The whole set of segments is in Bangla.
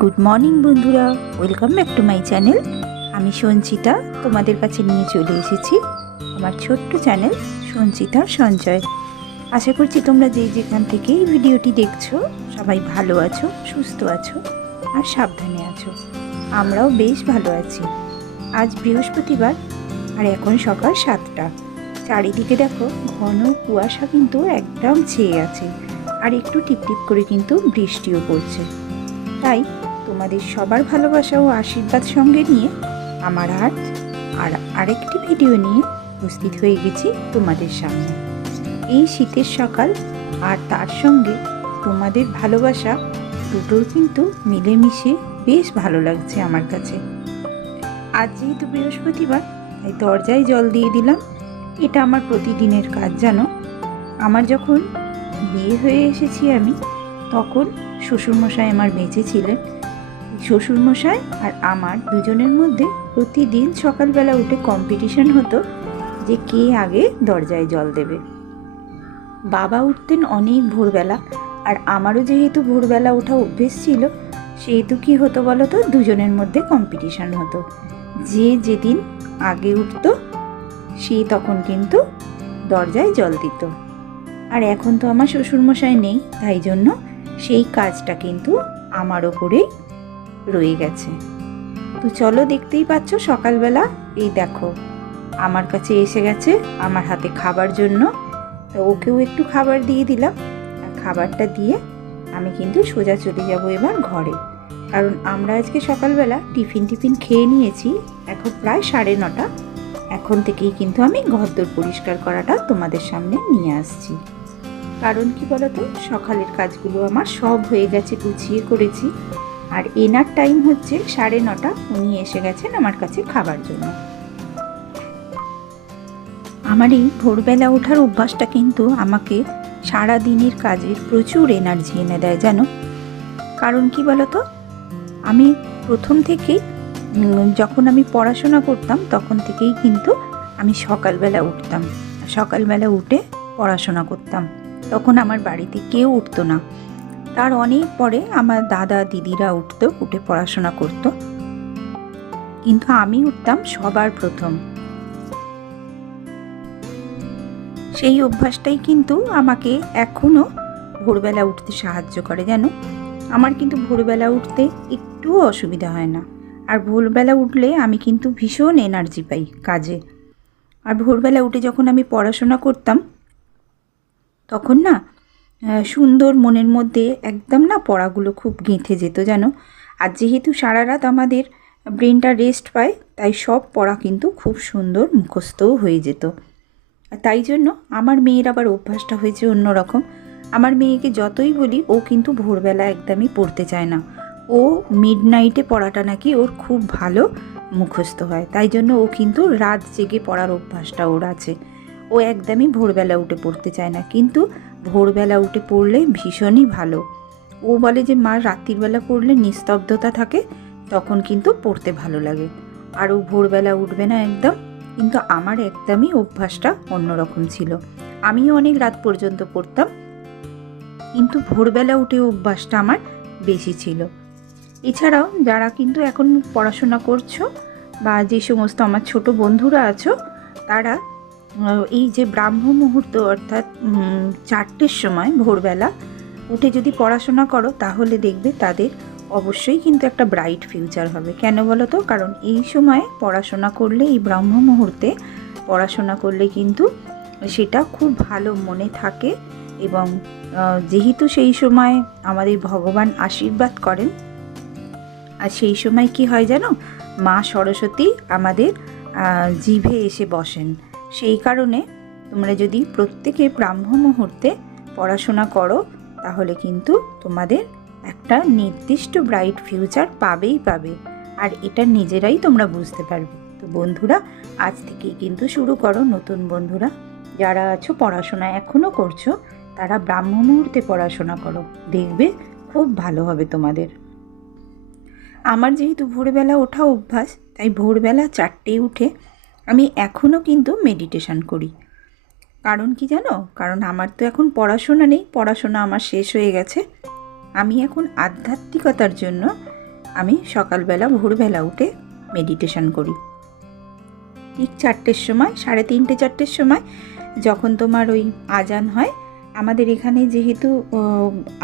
গুড মর্নিং বন্ধুরা। Welcome back to my channel আমি সঞ্চিতা, তোমাদের কাছে নিয়ে চলে এসেছি আমার ছোট্ট চ্যানেল সঞ্চিতার সঞ্চয় আশা করছি তোমরা যে যেখান থেকে এই ভিডিওটি দেখছ, সবাই ভালো আছো, সুস্থ আছো আর সাবধানে আছো। আমরাও বেশ ভালো আছি। আজ বৃহস্পতিবার আর এখন সকাল সাতটা। চারিদিকে দেখো ঘন কুয়াশা কিন্তু একদম ছেয়ে আছে। আর একটু টিপটিপ করে কিন্তু বৃষ্টিও পড়ছে। তাই তোমাদের সবার ভালোবাসা ও আশীর্বাদ সঙ্গে নিয়ে আমার আজ আর আরেকটি ভিডিও নিয়ে উপস্থিত হয়ে গেছি তোমাদের সামনে। এই শীতের সকাল আর তার সঙ্গে তোমাদের ভালোবাসা দুটোর কিন্তু মিলেমিশে বেশ ভালো লাগছে আমার কাছে। আজ যেহেতু বৃহস্পতিবার, তাই দরজায় জল দিয়ে দিলাম। এটা আমার প্রতিদিনের কাজ জানো। আমার যখন বিয়ে হয়ে এসেছি আমি, তখন শ্বশুরমশাই আমার বেঁচে ছিলেন। শ্বশুরমশাই আর আমার দুজনের মধ্যে প্রতিদিন সকালবেলা উঠে কম্পিটিশন হতো যে কে আগে দরজায় জল দেবে। বাবা উঠতেন অনেক ভোরবেলা আর আমারও যেহেতু ভোরবেলা ওঠা অভ্যেস ছিল, সেহেতু কি হতো বলো তো দুজনের মধ্যে কম্পিটিশন হতো। যে যেদিন আগে উঠতো, সে তখন কিন্তু দরজায় জল দিত। আর এখন তো আমার শ্বশুরমশাই নেই, তাই জন্য সেই কাজটা কিন্তু আমার ওপরেই রয়ে গেছে। তো চলো দেখতেই পাচ্ছ সকালবেলা, এই দেখো, আমার কাছে এসে গেছে আমার হাতে খাবার জন্য। তো ওকেও একটু খাবার দিয়ে দিলাম খাবারটা দিয়ে আমি কিন্তু সোজা চলে যাব এবার ঘরে। কারণ আমরা আজকে সকালবেলা টিফিন টিফিন খেয়ে নিয়েছি, এখন প্রায় সাড়ে নটা। এখন থেকেই কিন্তু আমি ঘরদোর পরিষ্কার করাটা তোমাদের সামনে নিয়ে আসছি। কারণ কি বলতো? সকালের কাজগুলো আমার সব হয়ে গেছে, গুছিয়ে করেছি। আর এনার টাইম হচ্ছে সাড়ে নটা, উনি এসে গেছেন আমার কাছে খাবার জন্য। আমার এই ভোরবেলা ওঠার অভ্যাসটা কিন্তু আমাকে সারা দিনের কাজের প্রচুর এনার্জি এনে দেয়, জানো? কারণ কি বলতো? আমি প্রথম থেকেই যখন আমি পড়াশোনা করতাম, তখন থেকেই কিন্তু আমি সকালবেলা উঠতাম। সকালবেলা উঠে পড়াশোনা করতাম। তখন আমার বাড়িতে কেউ উঠতো না। তার অনেক পরে আমার দাদা, দিদিরা উঠতো, উঠে পড়াশোনা করতো। কিন্তু আমি উঠতাম সবার প্রথম। সেই অভ্যাসটাই কিন্তু আমাকে এখনও ভোরবেলা উঠতে সাহায্য করে যেন আমার কিন্তু ভোরবেলা উঠতে একটুও অসুবিধা হয় না। আর ভোরবেলা উঠলে আমি কিন্তু ভীষণ এনার্জি পাই কাজে। আর ভোরবেলা উঠে যখন আমি পড়াশোনা করতাম তখন না সুন্দর মনের মধ্যে একদম না পড়াগুলো খুব গেঁথে যেত, জানো? আর যেহেতু সারা রাত আমাদের ব্রেনটা রেস্ট পায়, তাই সব পড়া কিন্তু খুব সুন্দর মুখস্থও হয়ে যেত। তাই জন্য আমার মেয়ের আবার অভ্যাসটা হয়েছে অন্যরকম। আমার মেয়েকে যতই বলি, ও কিন্তু ভোরবেলা একদমই পড়তে চায় না। ও মিড নাইটে পড়াটা নাকি ওর খুব ভালো মুখস্থ হয়। তাই জন্য ও কিন্তু রাত জেগে পড়ার অভ্যাসটা ওর আছে। ও একদমই ভোরবেলা উঠে পড়তে চায় না, কিন্তু ভোরবেলা উঠে পড়লে ভীষণই ভালো। ও বলে যে, মা রাত্রিবেলা পড়লে নিস্তব্ধতা থাকে, তখন কিন্তু পড়তে ভালো লাগে। আর ও ভোরবেলা উঠবে না একদম, কিন্তু আমার একদমই অভ্যাসটা অন্যরকম ছিল। আমিও অনেক রাত পর্যন্ত পড়তাম, কিন্তু ভোরবেলা উঠে অভ্যাসটা আমার বেশি ছিল। এছাড়াও যারা কিন্তু এখন পড়াশোনা করছ বা যে সমস্ত আমার ছোট বন্ধুরা আছো, তারা এই যে ব্রাহ্ম মুহূর্ত অর্থাৎ চারটের সময় ভোরবেলা উঠে যদি পড়াশোনা করো, তাহলে দেখবে তাদের অবশ্যই কিন্তু একটা ব্রাইট ফিউচার হবে। কেন বলো তো? কারণ এই সময়ে পড়াশোনা করলে, এই ব্রাহ্ম মুহূর্তে পড়াশোনা করলে কিন্তু সেটা খুব ভালো মনে থাকে এবং যেহেতু সেই সময় আমাদের ভগবান আশীর্বাদ করেন, আর সেই সময় কি হয় জানো? মা সরস্বতী আমাদের জিভে এসে বসেন। সেই কারণে তোমরা যদি প্রত্যেকে ব্রাহ্ম মুহূর্তে পড়াশোনা করো, তাহলে কিন্তু তোমাদের একটা নির্দিষ্ট ব্রাইট ফিউচার পাবেই পাবে। আর এটা নিজেরাই তোমরা বুঝতে পারবে। তো বন্ধুরা, আজ থেকেই কিন্তু শুরু করো নতুন বন্ধুরা। যারা আছো, পড়াশোনা এখনও করছ, তারা ব্রাহ্ম মুহূর্তে পড়াশোনা করো। দেখবে খুব ভালো হবে তোমাদের। আমার যেহেতু ভোরবেলা ওঠা অভ্যাস, তাই ভোরবেলা চারটে উঠে আমি এখনও কিন্তু মেডিটেশান করি। কারণ কি জানো? কারণ আমার তো এখন পড়াশোনা নেই, পড়াশোনা আমার শেষ হয়ে গেছে। আমি এখন আধ্যাত্মিকতার জন্য আমি সকালবেলা, ভোরবেলা উঠে মেডিটেশান করি। ঠিক চারটের সময়, সাড়ে তিনটে চারটের সময় যখন তোমার ওই আজান হয়, আমাদের এখানে যেহেতু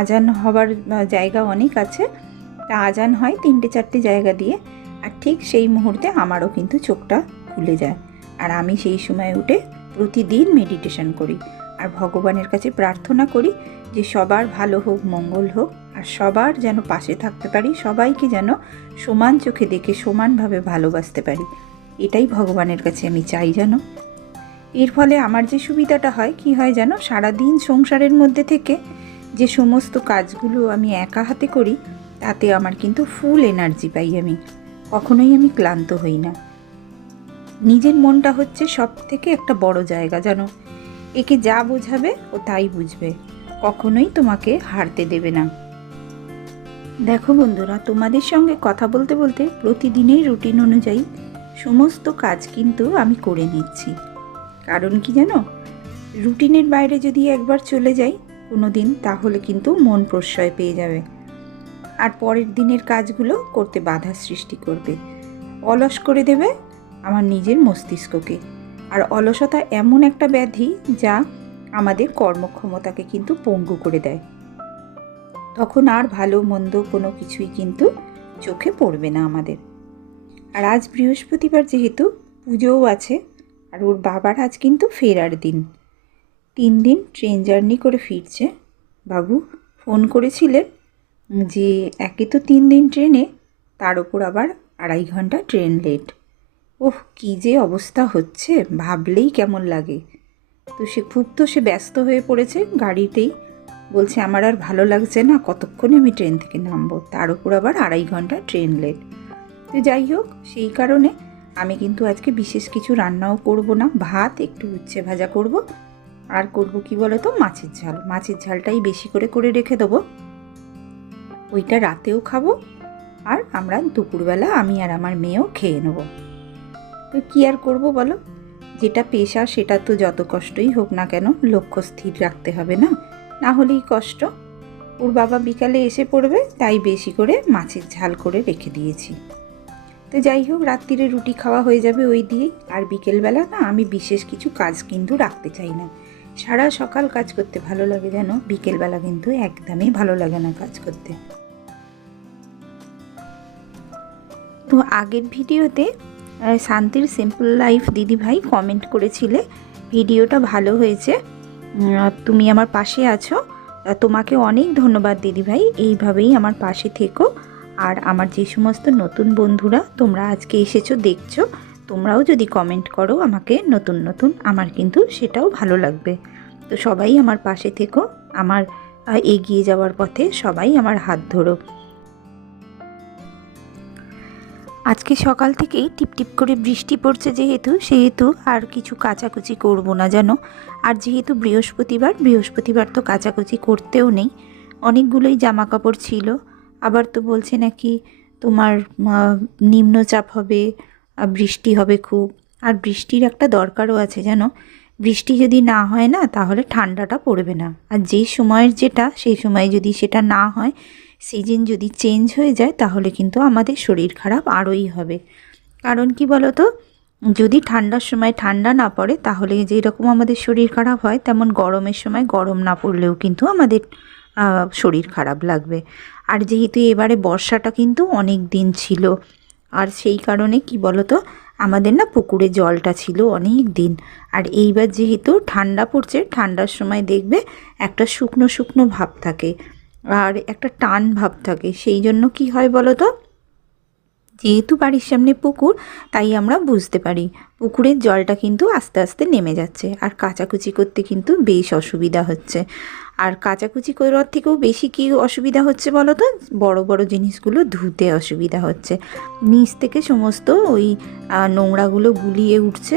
আজান হবার জায়গা অনেক আছে, তা আজান হয় তিনটে চারটে জায়গা দিয়ে। আর ঠিক সেই মুহূর্তে আমারও কিন্তু চোখটা খুলে যায়। আর আমি সেই সময় উঠে প্রতিদিন মেডিটেশন করি। আর ভগবানের কাছে প্রার্থনা করি যে সবার ভালো হোক, মঙ্গল হোক, আর সবার যেন পাশে থাকতে পারি, সবাইকে যেন সমান চোখে দেখে সমানভাবে ভালোবাসতে পারি। এটাই ভগবানের কাছে আমি চাই যেন এর ফলে আমার যে সুবিধাটা হয়, কি হয় যেন সারাদিন সংসারের মধ্যে থেকে যে সমস্ত কাজগুলো আমি একা হাতে করি, তাতে আমার কিন্তু ফুল এনার্জি পাই আমি। কখনোই আমি ক্লান্ত হই না। নিজের মনটা হচ্ছে সব থেকে একটা বড় জায়গা, জানো? একে যা বোঝাবে ও তাই বুঝবে। কখনোই তোমাকে হারতে দেবে না। দেখো বন্ধুরা, তোমাদের সঙ্গে কথা বলতে বলতে প্রতিদিনের রুটিন অনুযায়ী সমস্ত কাজ কিন্তু আমি করে নিচ্ছি। কারণ কি জানো? রুটিনের বাইরে যদি একবার চলে যাই কোনো দিন তাহলে কিন্তু মন প্রশ্রয় পেয়ে যাবে। আর পরের দিনের কাজগুলো করতে বাধা সৃষ্টি করবে। অলস করে দেবে আমার নিজের মস্তিষ্ককে। আর অলসতা এমন একটা ব্যাধি যা আমাদের কর্মক্ষমতাকে কিন্তু পঙ্গু করে দেয়। তখন আর ভালো মন্দ কোনো কিছুই কিন্তু চোখে পড়বে না আমাদের। আর আজ বৃহস্পতিবার যেহেতু পুজোও আছে, আর ওর বাবার আজ কিন্তু ফেরার দিন। তিন দিন ট্রেন জার্নি করে ফিরছে। বাবু ফোন করেছিলেন যে, একে তো তিন দিন ট্রেনে, তার ওপর আবার আড়াই ঘণ্টা ট্রেন লেট। ওহ কী যে অবস্থা হচ্ছে, ভাবলেই কেমন লাগে। তো সে খুব তো সে ব্যস্ত হয়ে পড়েছে গাড়িতেই। বলছে, আমার আর ভালো লাগছে না, কতক্ষণে আমি ট্রেন থেকে নামবো? তার উপর আবার আড়াই ঘণ্টা ট্রেন লেট। তো যাই হোক, সেই কারণে আমি কিন্তু আজকে বিশেষ কিছু রান্নাও করব না, ভাত, একটু উচ্ছে ভাজা করব। আর করব কি বলো তো মাছের ঝাল। মাছের ঝালটাই বেশি করে করে রেখে দেবো। ওইটা রাতেও খাব, আর আমরা দুপুরবেলা আমি আর আমার মেয়েও খেয়ে নেব। তো কী আর করব বলো? যেটা পেশা, সেটা তো যত কষ্টই হোক না কেন, লক্ষ্য স্থির রাখতে হবে না? না হলেই কষ্ট। ওর বাবা বিকালে এসে পড়বে, তাই বেশি করে মাছের ঝাল করে রেখে দিয়েছি। তো যাই হোক রাত্রিরে রুটি খাওয়া হয়ে যাবে ওই দিয়েই। আর বিকেলবেলা না, আমি বিশেষ কিছু কাজ কিন্তু রাখতে চাই না। সারা সকাল কাজ করতে ভালো লাগে যেন বিকেলবেলা কিন্তু একদমই ভালো লাগে না কাজ করতে। তো আগের ভিডিওতে শান্তির সিম্পল লাইফ দিদি ভাই কমেন্ট করেছিলে, ভিডিওটা ভালো হয়েছে। তুমি আমার পাশে আছো তোমাকে অনেক ধন্যবাদ দিদি ভাই, এইভাবেই আমার পাশে থেকো। আর আমার যে সমস্ত নতুন বন্ধুরা তোমরা আজকে এসেছ, দেখছ, তোমরাও যদি কমেন্ট করো আমাকে নতুন নতুন, আমার কিন্তু সেটাও ভালো লাগবে। তো সবাই আমার পাশে থেকো, আমার এগিয়ে যাওয়ার পথে সবাই আমার হাত ধরো। আজকে সকাল থেকেই টিপটিপ করে বৃষ্টি পড়ছে যেহেতু, সেহেতু আর কিছু কাচাকুচি করব না জানো। আর যেহেতু বৃহস্পতিবার বৃহস্পতিবার তো কাচাকুচি করতেও নেই। অনেকগুলোই জামা কাপড় ছিল। আবার তো বলছে নাকি তোমার নিম্নচাপ হবে বৃষ্টি হবে খুব। আর বৃষ্টির একটা দরকারও আছে জানো। বৃষ্টি যদি না হয় না, তাহলে ঠান্ডাটা পড়বে না। আর যে সময়ের যেটা, সেই সময় যদি সেটা না হয় সিজন যদি চেঞ্জ হয়ে যায়, তাহলে কিন্তু আমাদের শরীর খারাপ আরোই হবে। কারণ কি বলো তো যদি ঠান্ডার সময় ঠান্ডা না পড়ে, তাহলে যেরকম আমাদের শরীর খারাপ হয়, তেমন গরমের সময় গরম না পড়লেও কিন্তু আমাদের শরীর খারাপ লাগবে। আর যেহেতু এবারে বর্ষাটা কিন্তু অনেক দিন ছিল, আর সেই কারণে কি বলো তো আমাদের না পুকুরে জলটা ছিল অনেক দিন। আর এইবার যেহেতু ঠান্ডা পড়ছে, ঠান্ডার সময় দেখবে একটা শুকনো শুকনো ভাব থাকে। আর একটা টান ভাব থাকে, সেই জন্য কি হয় বলো তো? যেহেতু বাড়ির সামনে পুকুর, তাই আমরা বুঝতে পারি, পুকুরের জলটা কিন্তু আস্তে আস্তে নেমে যাচ্ছে আর কাচাকুচি করতে কিন্তু বেশ অসুবিধা হচ্ছে। আর কাচাকুচি করার থেকেও বেশি কি অসুবিধা হচ্ছে বলো তো? বড় বড় জিনিসগুলো ধুতে অসুবিধা হচ্ছে। নিচ থেকে সমস্ত ওই নোংরাগুলো গুলিয়ে উঠছে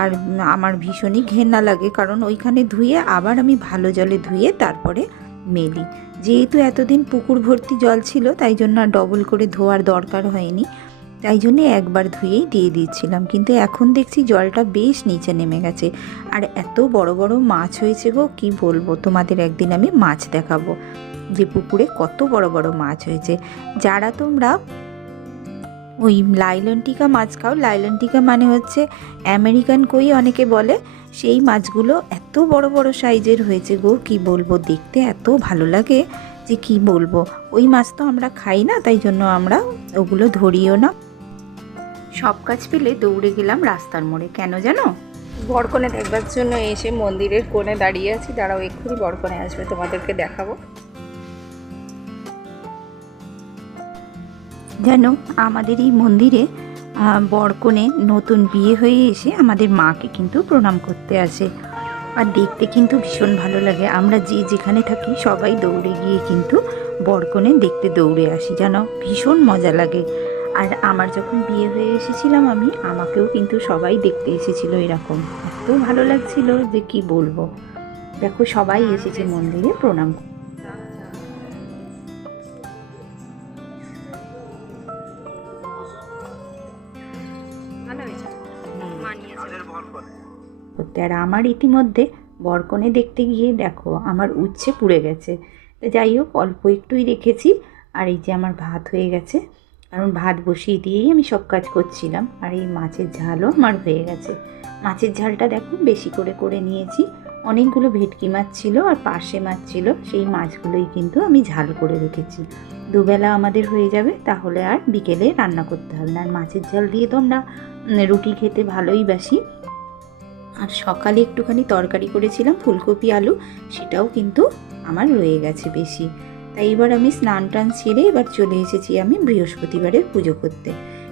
আর আমার ভীষণই ঘেন্না লাগে, কারণ ওইখানে ধুয়ে আবার আমি ভালো জলে ধুয়ে তারপরে মেলি। যেহেতু এতদিন পুকুর ভর্তি জল ছিল, তাই জন্য আর ডবল করে ধোয়ার দরকার হয়নি। তাই জন্যে একবার ধুয়েই দিয়ে দিয়েছিলাম কিন্তু এখন দেখছি জলটা বেশ নিচে নেমে গেছে। আর এত বড় বড় মাছ হয়েছে গো, কি বলব? তোমাদের একদিন আমি মাছ দেখাবো। যে পুকুরে কত বড় বড় মাছ হয়েছে। যারা তোমরা ওই লাইলন টিকা মাছ খাও লাইলন টিকা মানে হচ্ছে আমেরিকান কই অনেকে বলে সেই মাছগুলো এত বড় বড় সাইজের হয়েছে গো কি বলব? দেখতে এত ভালো লাগে যে কি বলব? ওই মাছ তো আমরা খাই না তাই জন্য আমরা ওগুলো ধরিও না। সব কাজ পেলে দৌড়ে গেলাম রাস্তার মোড়ে কেন জানো? বরকনে দেখবার জন্য এসে মন্দিরের কোণে দাঁড়িয়ে আছি। দাঁড়াও এক্ষুনি বরকনে আসবে তোমাদেরকে দেখাবো। জানো আমাদের এই মন্দিরে বরকনে নতুন বিয়ে হয়ে এসে আমাদের মাকে কিন্তু প্রণাম করতে আসে। আর দেখতে কিন্তু ভীষণ ভালো লাগে। আমরা যে যেখানে থাকি সবাই দৌড়ে গিয়ে কিন্তু বরকনে দেখতে দৌড়ে আসি যেন ভীষণ মজা লাগে। আর আমার যখন বিয়ে হয়ে এসেছিলাম আমি, আমাকেও কিন্তু সবাই দেখতে এসেছিল এরকম। এত ভালো লাগছিল যে কি বলব? দেখো সবাই এসেছে মন্দিরে প্রণাম করতে। করতে আর আমার ইতিমধ্যে বরকনে দেখতে গিয়ে দেখো আমার উচ্ছে পুড়ে গেছে। তো যাই হোক অল্প একটুই রেখেছি আর এই যে আমার ভাত হয়ে গেছে। কারণ ভাত বসিয়ে দিয়েই আমি সব কাজ করছিলাম আর এই মাছের ঝালও আমার হয়ে গেছে। মাছের ঝালটা দেখো বেশি করে করে নিয়েছি। অনেকগুলো ভেটকি মাছ ছিল আর পাশে মাছ ছিল সেই মাছগুলোই কিন্তু আমি ঝাল করে রেখেছি। দুবেলা আমাদের হয়ে যাবে তাহলে আর বিকেলে রান্না করতে হবে না। আর মাছের ঝাল দিয়ে তো আমরা রুটি খেতে ভালোই বাসি। আর সকালে একটুখানি তরকারি করেছিলাম, ফুলকপি, আলু, সেটাও কিন্তু আমার রয়ে গেছে বেশি। তাই এবার আমি স্নান টান সেরে এবার চলে এসেছি আমি বৃহস্পতিবারের পুজো করতে।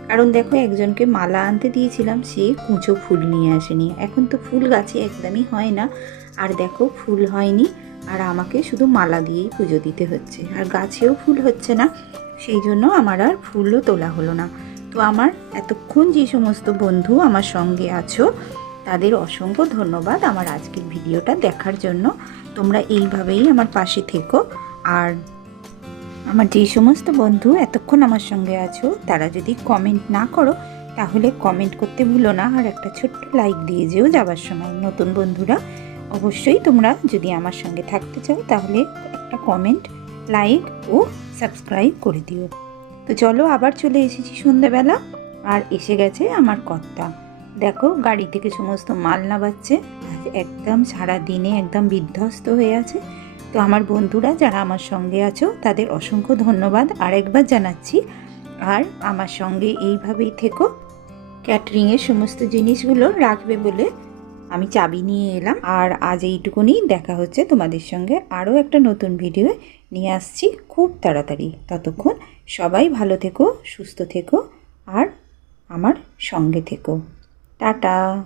কারণ দেখো একজনকে মালা আনতে দিয়েছিলাম, সে কুঁচো ফুল নিয়ে আসেনি। এখন তো ফুল গাছে একদমই হয় না, আর দেখো ফুল হয়নি, আর আমাকে শুধু মালা দিয়েই পুজো দিতে হচ্ছে। আর গাছেও ফুল হচ্ছে না, সেই জন্য আমার আর ফুলও তোলা হলো না। তো আমার এতক্ষণ যে সমস্ত বন্ধু আমার সঙ্গে আছো, তাদের অসংখ্য ধন্যবাদ আমার আজকের ভিডিওটা দেখার জন্য। তোমরা এইভাবেই আমার পাশে থেকো। আর আমার যেই সমস্ত বন্ধু এতক্ষণ আমার সঙ্গে আছো, তারা যদি কমেন্ট না করো, তাহলে কমেন্ট করতে ভুলো না। আর একটা ছোট্ট লাইক দিয়ে যেও যাবার সময় নতুন বন্ধুরা। অবশ্যই তোমরা যদি আমার সঙ্গে থাকতে চাও, তাহলে একটা কমেন্ট লাইক ও সাবস্ক্রাইব করে দিও। তো চলো আবার চলে এসেছি সন্ধেবেলা আর এসে গেছে আমার কর্তা। দেখো, গাড়ি থেকে সমস্ত মাল নামাচ্ছে। একদম সারা দিনে একদম বিধ্বস্ত হয়ে আছে। তো আমার বন্ধুরা যারা আমার সঙ্গে আছো, তাদের অসংখ্য ধন্যবাদ। আরেকবার জানাচ্ছি, আর আমার সঙ্গে এইভাবেই থেকো। ক্যাটারিংয়ের সমস্ত জিনিসগুলো রাখবে বলে আমি চাবি নিয়ে এলাম। আর আজ এইটুকুনি। দেখা হচ্ছে তোমাদের সঙ্গে আরও একটা নতুন ভিডিও নিয়ে আসছি খুব তাড়াতাড়ি। ততক্ষণ সবাই ভালো থেকো সুস্থ থেকো আর আমার সঙ্গে থেকো। টাটা।